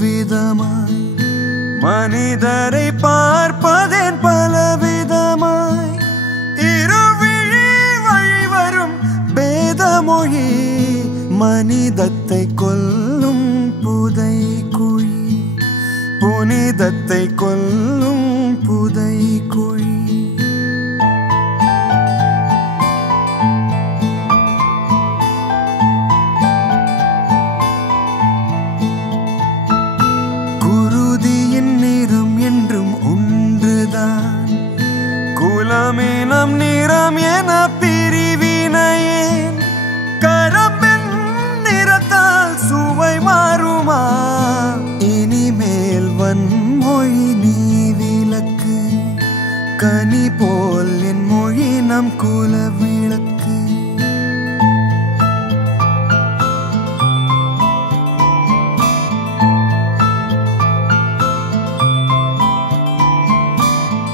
விதமாய் மனிதரை பார்ப்பதேன் பலவிதமாய் இருவிழி வழிவரும் பேதமொழி மனிதத்தை கொல்லும் புதை குழி புனிதத்தை கொல்லும் புதை குழி குருதியின் நிறம் என்றும் ஒன்றுதான் குலமினம் நிறம் என பிரிவினையேன் கரம்பின் நிறத்தால் சுவை மாறுமா இனிமேல் வன்மொழி நீ விளக்கு கனி போல் என் மொழி நம் குல விளக்கு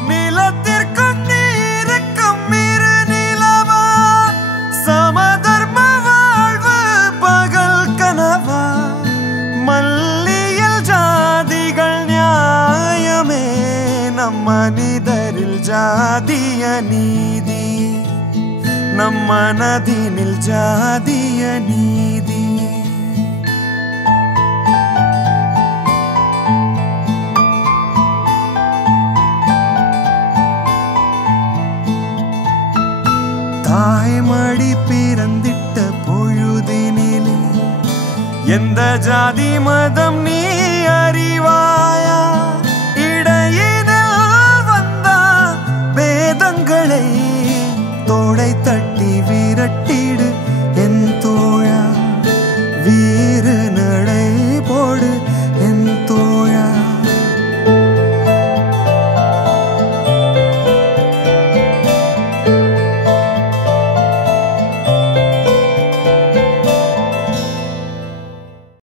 நிலத்திற்கு நீருக்கும் இரு நிலவா சமதர்ம வாழ்வு பகல் கனவா மல்லியில் ஜாதிகள் நியாயமே நம் மனிதரில் ஜாதிய நீதி நம் மனதினில் ஜாதிய நீதி தாய்மடி பிறந்திட்ட பொழுதினிலே எந்த ஜாதி மதம் நீ